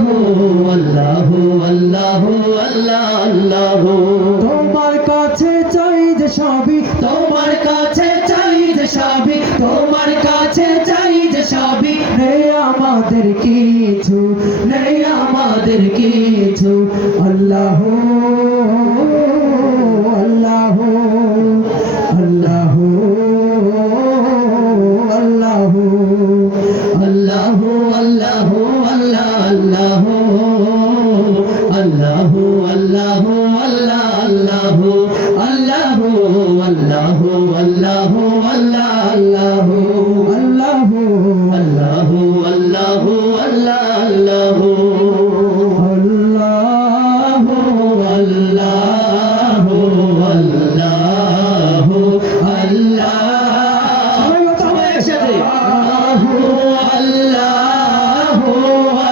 আল্লাহু আল্লাহু আল্লাহ আল্লাহু তোমার কাছে চাই যে সবই, তোমার কাছে চাই যে সবই, তোমার কাছে চাই যে সবই, নেই আমাদের কিছু, নেই আমাদের কিছু। আল্লাহু আল্লাহু আল্লাহু আল্লাহু আল্লাহু আল্লাহু আল্লাহ আল্লাহু আল্লাহু আল্লাহু আল্লাহ আল্লাহু আল্লাহু আল্লাহু আল্লাহু আল্লাহ আল্লাহু আল্লাহু আল্লাহু আল্লাহু আল্লাহ আল্লাহু আল্লাহু আল্লাহু আল্লাহু আল্লাহ সবাই একসাথে আল্লাহু আল্লাহু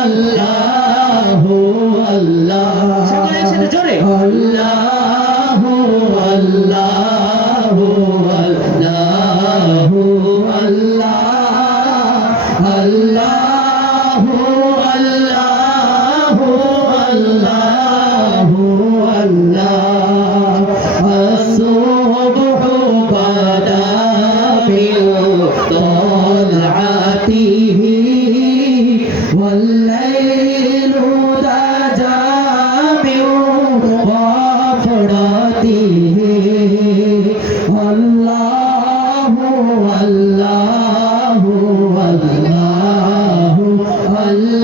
আল্লাহু আল্লাহ সবাই একসাথে জোরে আল্লাহু আল্লাহু আল্লাহু আল্লাহ আল্লাহু আল্লাহু আল্লাহু আল্লাহ الصبح بدا بطلعته والليل دجى من غفرته الله الله الله الله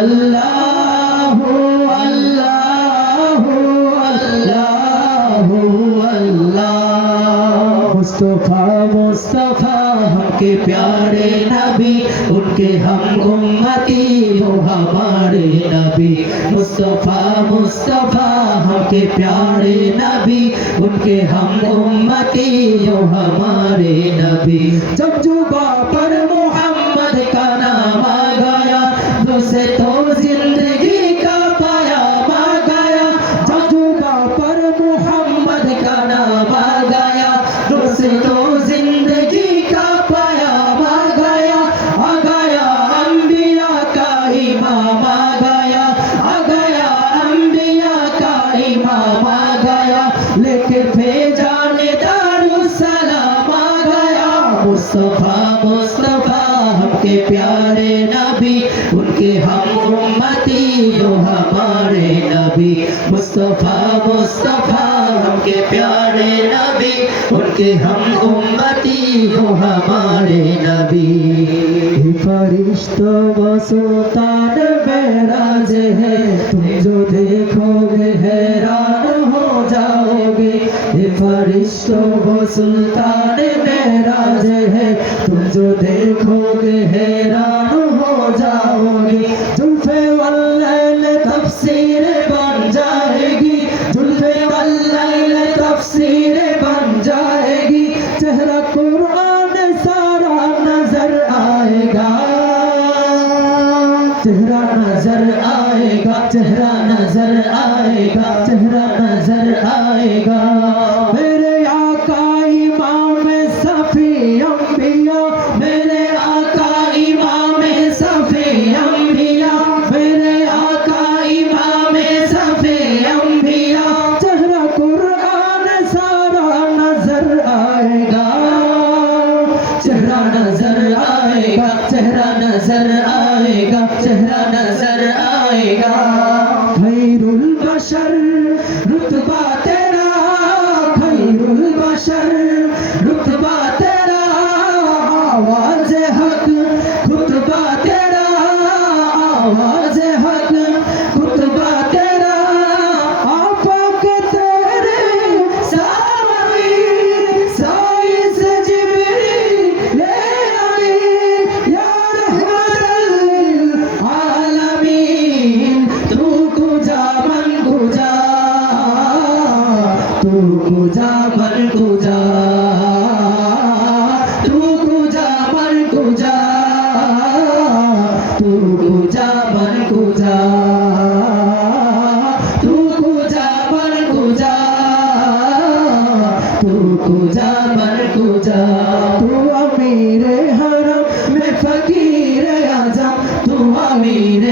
الله الله الله الله الله मुस्तफा मुस्तफा हमके प्यारे नबी उनके हम उम्मती हो हमारे नबी मुस्तफा मुस्तफा हमके प्यारे नबी उनके हम उम्मती हो हमारे नबी जब जुबा पर मोहम्मद का नाम आ गया उसे तो जिंदगी का पाया आ गया जब जुबा पर मोहम्मद का नाम आ गया उसे तो जिंदगी का पाया आ गया अंबिया का इमाम आ गया अंबिया का इमाम आ गया लेके भेजाने दारुसलाम आ गया मुस्तफा मुस्तफा हमके प्यारे नबी उनके हम उम्मती जो हमारे नबी मुस्तफा मुस्तफा हमके प्यारे नबी उनके हम उम्मती जो हमारे नबी फरिश्तों व सुल्तान बेराज है तुम जो देखोगे हैरान हो जाओगे ये फरिश्तों व सुल्तान बेराज है तुम जो देखोगे हैरान हो जाओगे जुल्फे वल्लैल तफसीर बन जाएगी जुल्फे वल्लैल तफसीर बन जाएगी चेहरा कुरान सारा नजर आएगा चेहरा नजर आएगा चेहरा नजर आएगा चेहरा नजर आएगा मेरे आका इमाम सफी अंबिया मेरे आका इमाम सफी अंबिया मेरे आका इमाम सफी अंबिया चेहरा कुरान सारा नजर आएगा चेहरा नजर आएगा चेहरा नजर आएगा चेहरा नजर आएगा खैरुल बशर रुतबा तेरा खैरुल बशर रुतबा तेरा आवाज हक खुतबा तेरा आवाज हक खुतबा तेरा आफाक तेरे सावी साई से जिब्रील ले आई या रहमतल आलमीन तू कुजा मन कुजा कुजा तू कुजा मन कुजा तू कुजा मन कुजा तू अमीर हरम में फकीर आजम तू अमीर